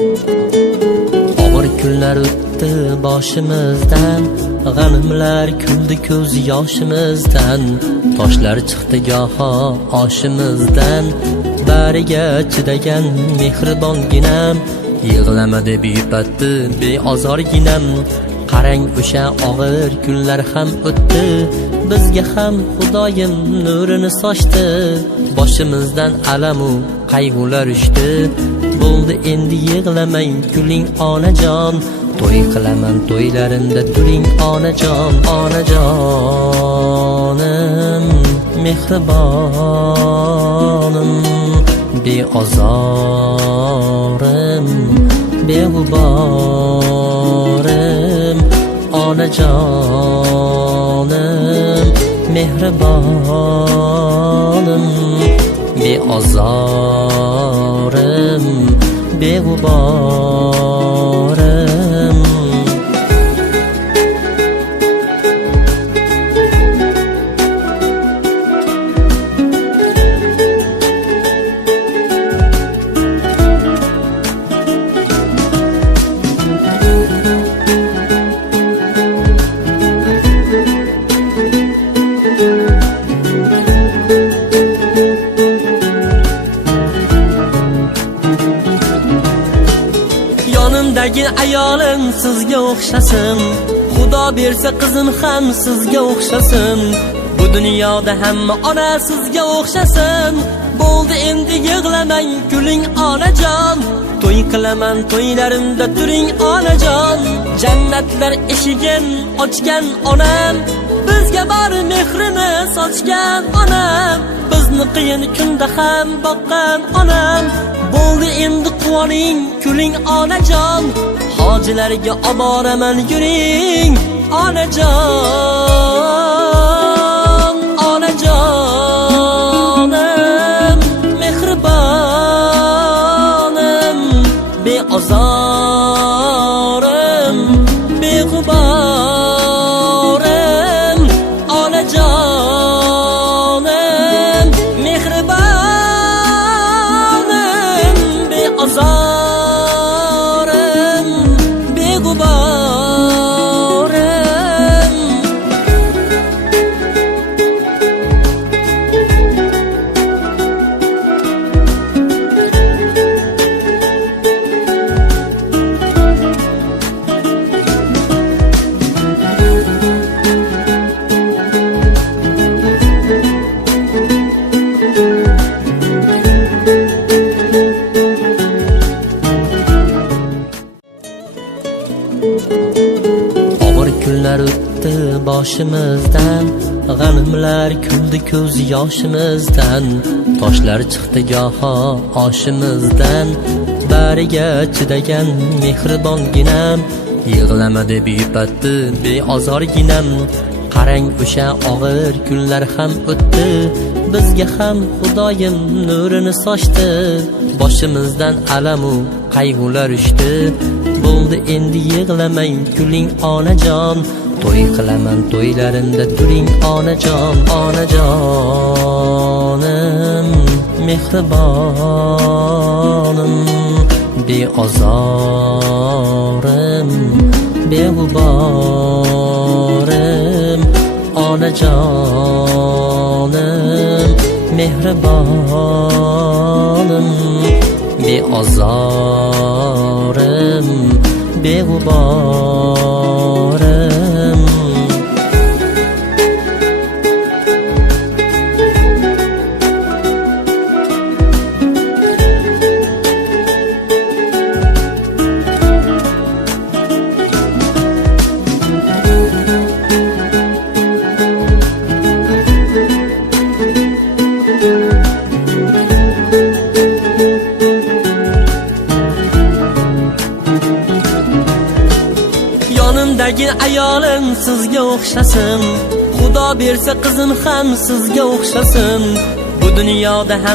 Og'ir kunlar o'tdi boshimizdan, g'animlar kuldi ko'z yoshimizdan. Toshlar chiqdi goho oshimizdan, bariga chidagan mehribonginam. Yig'lama deb yupatdi beozorginam. Qarang o'sha og'ir kunlar ham o'tdi, bizga ham Xudoyim nurini sochdi. Boshimizdan alamu qayg'ular uchdi, bo'ldi endi yig'lamang kuling onajon. To'y qilaman to'ylarimda turing onajon. Onajonim mehribonim, beozorim beg'uborim. Onajonim mehribonim, beozorim beg'uborim. Yonimdagi ayolim sizga o'xshasin, Xudo bersa qizim ham sizga o'xshasin. Bu dunyoda hamma ona sizga o'xshasin. Bo'ldi endi yig'lamang kuling onajon. To'y qilaman to'ylarimda turing onajon. Jannatlar eshigin ochgan onam, bizga bari mehrini sochgan onam. Bizni qiyin kunda ham boqqan onam. Bo'ldi endi quvoning kuling onajon. Hojilarga oboraman yuring onajon. Onajonim mehribonim, beozorim beg'uborim. Onajonim mehribonim, beozorim beg'uborim. Og'ir kunlar o'tdi boshimizdan, g'animlar kuldi ko'z yoshimizdan. Toshlar chiqdi goho oshimizdan, bariga chidagan mehribonginam. Yig'lama deb yupatdi beozorginam. Qarang o'sha og'ir kunlar ham o'tdi, bizga ham Xudoyim nurini sochdi. Boshimizdan alamu qayg'ular uchdi, bo'ldi endi yig'lamang kuling onajon. To'y qilaman to'ylarimda turing onajon. Onajonim mehribonim, beozorim beg'uborim. Onajonim mehribonim, beozorim beg'uborim. Yonimdagi ayolim sizga o'xshasin, Xudo bersa qizim ham sizga o'xshasin. Bu dunyoda ham